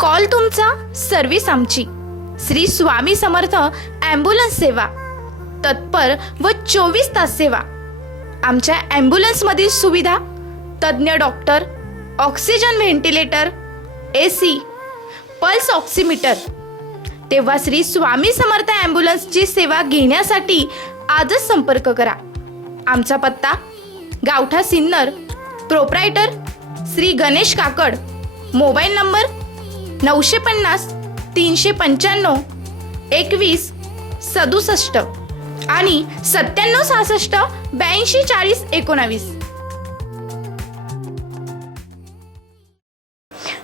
Call तुमचा service आमची. Shri Swami Samarth ambulance सेवा तत्पर व चोवीस तास सेवा. आमच्या ॲम्ब्युलन्समधील सुविधा तज्ज्ञ doctor oxygen ventilator A C pulse oximeter. तेव्हा श्री स्वामी समर्थ ॲम्ब्युलन्सची सेवा घेण्यासाठी आजच संपर्क करा. आमचा पत्ता Gavtha Sinnar proprietor Shri Ganesh Kakad. Mobile number नऊशे पन्नास तीनशे पंच्याण्णव एकवीस सदुसष्ट आणि सत्त्याण्णव सहासष्ट ब्याऐंशी चाळीस एकोणावीस.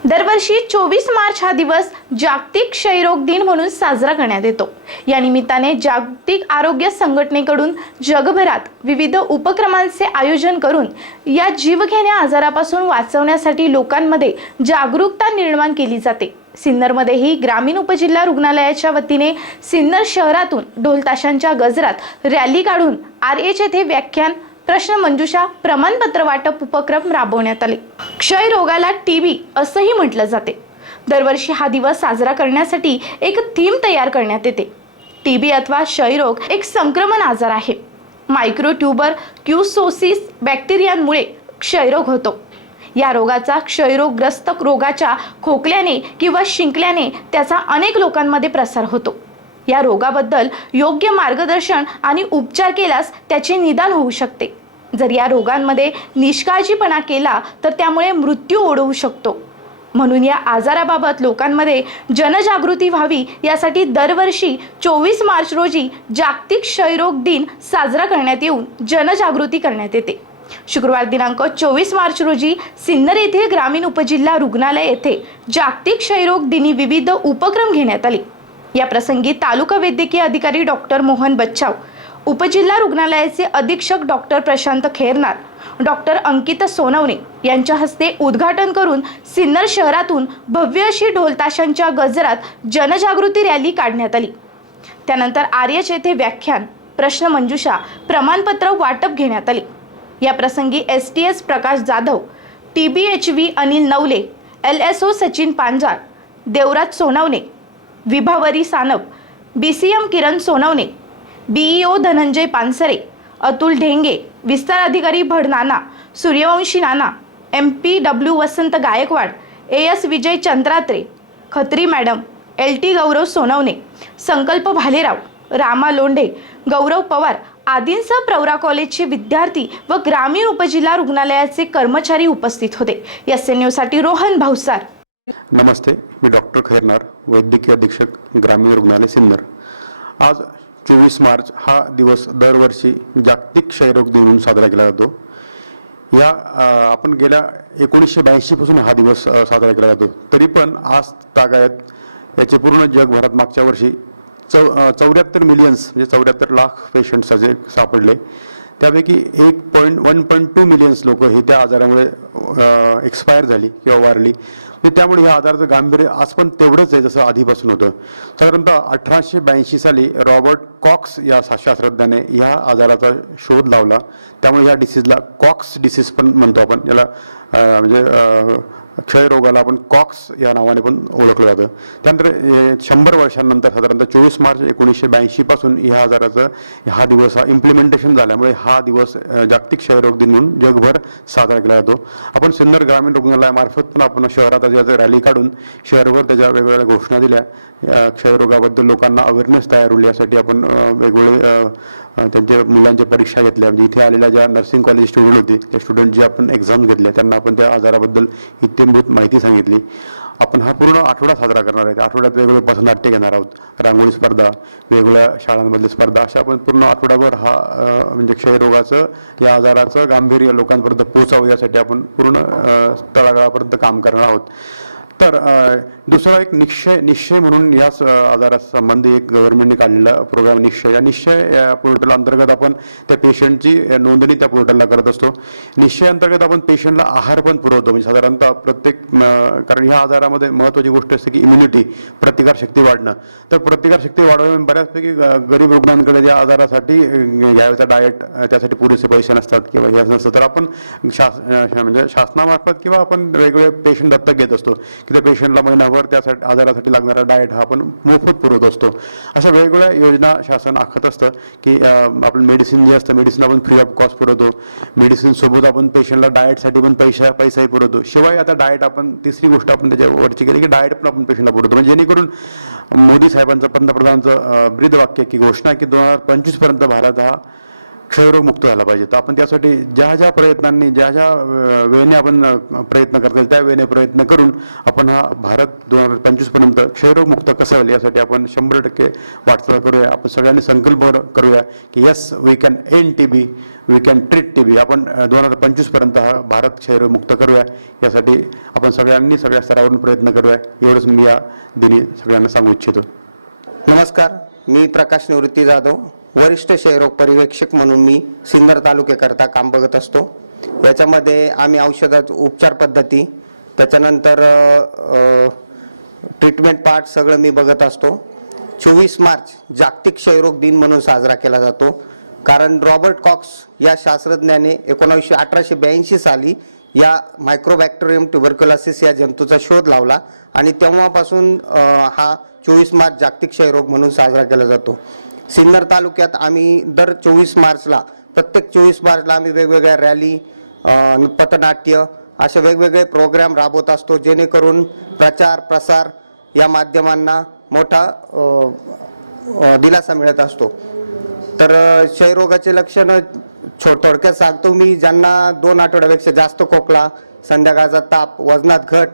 दरवर्षी चोवीस मार्च हा दिवस जागतिक क्षयरोग दिन म्हणून साजरा करण्यात येतो. या निमित्ताने जागतिक आरोग्य संघटनेकडून जगभरात विविध उपक्रमांचे आयोजन करून या जीवघेण्या आजारापासून वाचवण्यासाठी लोकांमध्ये जागरूकता निर्माण केली जाते. सिन्नरमध्येही ग्रामीण उपजिल्हा रुग्णालयाच्या वतीने सिन्नर शहरातून ढोलताशांच्या गजरात रॅली काढून आर एच येथे व्याख्यान प्रश्न मंजुषा प्रमाणपत्र वाटप उपक्रम राबवण्यात आले. क्षय रोगाला टीबी असंही म्हटलं जाते. दरवर्षी हा दिवस साजरा करण्यासाठी एक थीम तयार करण्यात येते. टीबी अथवा क्षयरोग एक संक्रमण आजार आहे. मायक्रो ट्युबर क्युसोसिस बॅक्टेरियांमुळे क्षयरोग होतो. या रोगाचा क्षयरोगग्रस्त रोगाच्या खोकल्याने किंवा शिंकल्याने त्याचा अनेक लोकांमध्ये प्रसार होतो. या रोगाबद्दल योग्य मार्गदर्शन आणि उपचार केल्यास त्याचे निदान होऊ शकते. जर या रोगांमध्ये निष्काळजीपणा केला तर त्यामुळे मृत्यू ओढवू शकतो. म्हणून या आजाराबाबत लोकांमध्ये जनजागृती व्हावी यासाठी दरवर्षी चोवीस मार्च रोजी जागतिक क्षयरोग दिन साजरा करण्यात येऊन जनजागृती करण्यात येते. शुक्रवार दिनांक चोवीस मार्च रोजी सिन्नर येथील ग्रामीण उपजिल्हा रुग्णालय येथे जागतिक क्षयरोग दिनी विविध उपक्रम घेण्यात आले. या प्रसंगी तालुका वैद्यकीय अधिकारी डॉक्टर मोहन बच्चाव उपजिल्हा रुग्णालयाचे अधीक्षक डॉक्टर प्रशांत खेरनार डॉक्टर अंकिता सोनवणे यांच्या हस्ते उद्घाटन करून सिन्नर शहरातून भव्य अशी ढोलताशांच्या गजरात जनजागृती रॅली काढण्यात आली. त्यानंतर आर्यच येथे व्याख्यान प्रश्न मंजुषा प्रमाणपत्र वाटप घेण्यात आले. या प्रसंगी S T S Prakash Jadhav T B H V Anil Navale L S O Sachin Panjar Devraj Sonawane Vibhavari Sanap B C M Kiran Sonawane BEO Dhananjay Pansare Atul Dhenge विस्तार अधिकारी Bhadnana Suryavanshi Nana M P W Vasant Gaikwad A S Vijay Chandratre Khatri madam L T Gaurav Sonawane Sankalp Bhalerao Rama Londhe गौरव पवार आदींसह प्रवरा कॉलेजचे विद्यार्थी व ग्रामीण उपजिल्हा रुग्णालयाचे कर्मचारी उपस्थित होते. एस एन न्यूजसाठी रोहन भाऊसार. नमस्ते मी डॉक्टर खैरनार वैद्यकीय अधीक्षक ग्रामीण रुग्णालय सिन्नर. आज चोवीस मार्च हा दिवस दरवर्षी जागतिक क्षयरोग दिन म्हणून साजरा केला जातो. या आपण गेल्या एकोणीसशे ब्याऐंशीपासून हा दिवस साजरा केला जातो. तरी पण आज तागायत याचे पूर्ण जगभरात मागच्या वर्षी चौ चौऱ्याहत्तर मिलियन्स म्हणजे चौऱ्याहत्तर लाख पेशंट्स असे सापडले. त्यापैकी एक point one point two millions लोक हे त्या आजारामुळे एक्सपायर झाली किंवा वारली. त्यामुळे ह्या आजाराचं गांभीर्य आज पण तेवढंच आहे जसं आधीपासून होतं. साधारणतः अठराशे ब्याऐंशी साली रॉबर्ट कॉक्स या शास्त्रज्ञाने ह्या आजाराचा शोध लावला. त्यामुळे ह्या डिसीजला कॉक्स डिसीज पण म्हणतो आपण. याला म्हणजे क्षयरोगाला आपण कॉक्स या नावाने पण ओळखलं जातं. त्यानंतर शंभर वर्षांनंतर साधारणतः चोवीस मार्च एकोणीसशे ब्याऐंशीपासून ह्या आजाराचं हा दिवस हा इम्प्लिमेंटेशन झाल्यामुळे हा दिवस जागतिक क्षयरोग दिन म्हणून जगभर साजरा केला जातो. आपण सिन्नर ग्रामीण रुग्णालयामार्फत पण आपण शहरात आज याचं रॅली काढून शहरभर त्याच्या वेगवेगळ्या घोषणा दिल्या. क्षयरोगाबद्दल लोकांना अवेअरनेस तयार होईल यासाठी आपण वेगवेगळे त्यांच्या मुलांच्या परीक्षा घेतल्या. म्हणजे इथे आलेल्या ज्या नर्सिंग कॉलेज स्टुडंट होते त्या स्टुडंट जे आपण एक्झाम घेतल्या त्यांना आपण त्या आजाराबद्दल इत्यंभूत माहिती सांगितली. आपण हा पूर्ण आठवडा साजरा करणार आहे. त्या आठवड्यात वेगवेगळे पथनाट्य घेणार आहोत. रांगोळी स्पर्धा वेगवेगळ्या शाळांमधली स्पर्धा अशा आपण पूर्ण आठवडाभर हा म्हणजे क्षयरोगाचं या आजाराचं गांभीर्य लोकांपर्यंत पोचावं यासाठी आपण पूर्ण तळागाळापर्यंत काम करणार आहोत. तर दुसरा एक निश्चय निश्चय म्हणून याच आजारासंबंधी एक गव्हर्नमेंटने काढलेला प्रोग्राम निश्चय. या निश्चय या पोर्टल अंतर्गत आपण त्या पेशंटची नोंदणी त्या पोर्टलला करत असतो. निश्चय अंतर्गत आपण पेशंटला आहार पण पुरवतो. म्हणजे साधारणतः प्रत्येक कारण ह्या आजारामध्ये महत्त्वाची गोष्ट असते की इम्युनिटी प्रतिकारशक्ती वाढणं. तर प्रतिकारशक्ती वाढवावी बऱ्याचपैकी गरीब रुग्णांकडे ज्या आजारासाठी घ्यावयाचा डायट डाएट त्यासाठी पुरेसे पैसे नसतात किंवा हे नसतं. तर आपण शास म्हणजे शासनामार्फत किंवा आपण वेगवेगळे पेशंट दत्तक घेत असतो. की त्या पेशंटला महिनाभर त्यासाठी आजारासाठी लागणारा डाएट हा आपण मोफत पुरवत असतो. अशा वेगवेगळ्या योजना शासन आखत असतं की आपण आपलं मेडिसिन जे असतं मेडिसिन आपण फ्री ऑफ कॉस्ट पुरवतो. मेडिसिनसोबत आपण पेशंटला डाएटसाठी पण पैसा पैसाही पुरवतो. शिवाय आता डाएट आपण तिसरी गोष्ट आपण त्याच्यावरची केली की डाएट पण आपण पेशंटला पुरवतो. म्हणजे जेणेकरून मोदी साहेबांचं पंतप्रधानांचं ब्रीदवाक्य की घोषणा की दोन हजार पंचवीसपर्यंत भारत हा क्षयरोग मुक्त झाला पाहिजे. तर आपण त्यासाठी ज्या ज्या प्रयत्नांनी ज्या ज्या वेळेने वेने आपण प्रयत्न करता येईल त्या वेने प्रयत्न करून आपण हा भारत दोन हजार पंचवीसपर्यंत क्षयरोग मुक्त कसा होईल यासाठी आपण शंभर टक्के वाटचाल करूया. आपण सगळ्यांनी संकल्प करूया की yes we can end T B we can treat T B आपण दोन हजार पंचवीसपर्यंत हा भारत क्षयरोग मुक्त करूया. यासाठी आपण सगळ्यांनी सगळ्या स्तरावरून प्रयत्न करूया. एवढंच मी या दिनी सगळ्यांना सांगू इच्छितो. नमस्कार. मी प्रकाश निवृत्ती जाधव. वरिष्ठ क्षयरोग पर्यवेक्षक म्हणून मी सिन्नर तालुक्याकरता काम बघत असतो. याच्यामध्ये आम्ही औषधात उपचार पद्धती त्याच्यानंतर ट्रीटमेंट पार्ट सगळं मी बघत असतो. चोवीस मार्च जागतिक क्षयरोग दिन म्हणून साजरा केला जातो. कारण रॉबर्ट कॉक्स या शास्त्रज्ञाने एकोणावीसशे अठराशे ब्याऐंशी साली या मायक्रोबॅक्टेरियम ट्युबरक्युलासिस या जंतूचा शोध लावला आणि तेव्हापासून हा चोवीस मार्च जागतिक क्षयरोग म्हणून साजरा केला जातो. सिन्नर तालुक्यात आम्ही दर चोवीस मार्चला प्रत्येक चोवीस मार्चला आम्ही वेगवेगळ्या रॅली पथनाट्य असे वेगवेगळे प्रोग्राम राबवत असतो जेणेकरून प्रचार प्रसार या माध्यमांना मोठा दिलासा मिळत असतो. तर क्षयरोगाचे लक्षणं छो थोडक्यात सांगतो मी ज्यांना दोन आठवड्यापेक्षा जास्त खोकला संध्याकाळचा ताप वजनात घट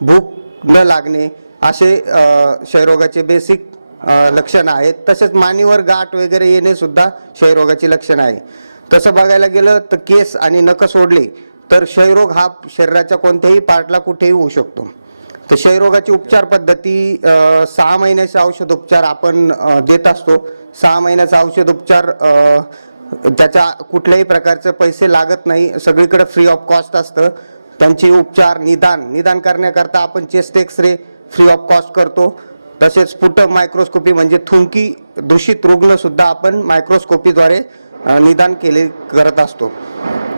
भूक न लागणे असे क्षयरोगाचे बेसिक लक्षणं आहेत. तसेच मानेवर गाठ वगैरे येणे सुद्धा क्षयरोगाची लक्षणं आहे. तसं बघायला गेलं तर केस आणि नखं सोडले तर क्षयरोग हा शरीराच्या कोणत्याही पार्टला कुठेही होऊ शकतो. तर क्षयरोगाची उपचार पद्धती सहा महिन्याचे औषध उपचार आपण देत असतो. सहा महिन्याचा औषध उपचार त्याच्या कुठल्याही प्रकारचे पैसे लागत नाही. सगळीकडे फ्री ऑफ कॉस्ट असतं. त्यांची उपचार निदान निदान करण्याकरता आपण chest X ray free of cost करतो. तसेच स्फुटक मायक्रोस्कोपी म्हणजे थुंकी दूषित रुग्णसुद्धा आपण मायक्रोस्कोपीद्वारे निदान केले करत असतो.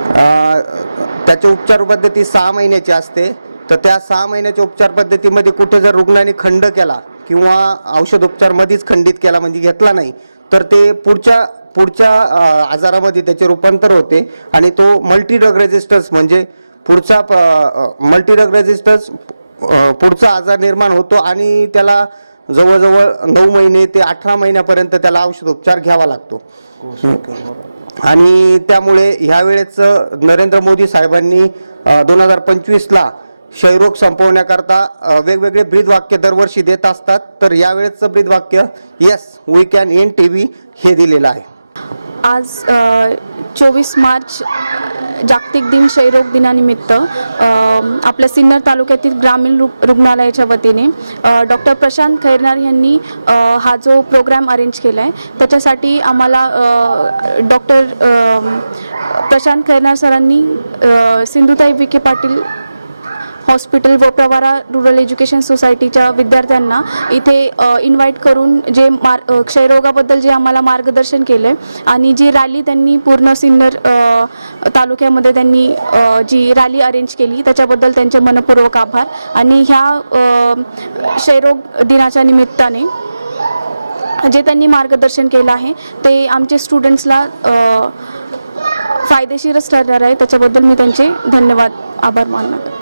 त्याचे त्याची उपचार पद्धती सहा महिन्याची असते. तर त्या सहा महिन्याच्या उपचार पद्धतीमध्ये कुठे जर रुग्णाने खंड केला किंवा औषध उपचारमध्येच खंडित केला म्हणजे घेतला नाही तर ते पुढच्या पुढच्या आजारामध्ये त्याचे रूपांतर होते आणि तो मल्टी रेजिस्टन्स म्हणजे पुढचा प ड्रग रेजिस्टन्स पुढचा आजार निर्माण होतो आणि त्याला जवळजवळ नऊ महिने ते अठरा महिन्यापर्यंत त्याला औषध उपचार घ्यावा लागतो. आणि त्यामुळे ह्यावेळेचं नरेंद्र मोदी साहेबांनी दोन हजार पंचवीसला क्षयरोग संपवण्याकरता वेगवेगळे ब्रीदवाक्य दरवर्षी देत असतात. तर यावेळेचं ब्रीदवाक्य yes we can end T V हे दिलेलं आहे. आज चोवीस मार्च जागतिक दिन क्षयरोग दिनानिमित्त आपल्या सिन्नर तालुक्यातील ग्रामीण रु रुग्णालयाच्या वतीने डॉक्टर प्रशांत खैरनार यांनी हा जो प्रोग्राम अरेंज केला आहे त्याच्यासाठी आम्हाला डॉक्टर प्रशांत खैरनार सरांनी सिंधुताई विखे पाटील हॉस्पिटल व प्रवारा रुरल एज्युकेशन सोसायटीच्या विद्यार्थ्यांना इथे इन्व्हाइट करून जे मार क्षयरोगाबद्दल जे आम्हाला मार्गदर्शन केलं आहे आणि जी रॅली त्यांनी पूर्ण सिन्नर तालुक्यामध्ये त्यांनी जी रॅली अरेंज केली त्याच्याबद्दल त्यांचे मनपूर्वक आभार आणि ह्या क्षयरोग दिनाच्या निमित्ताने जे त्यांनी मार्गदर्शन केलं आहे ते आमचे स्टुडंट्सला फायदेशीरच ठरणार आहे. त्याच्याबद्दल मी त्यांचे धन्यवाद आभार मानणार.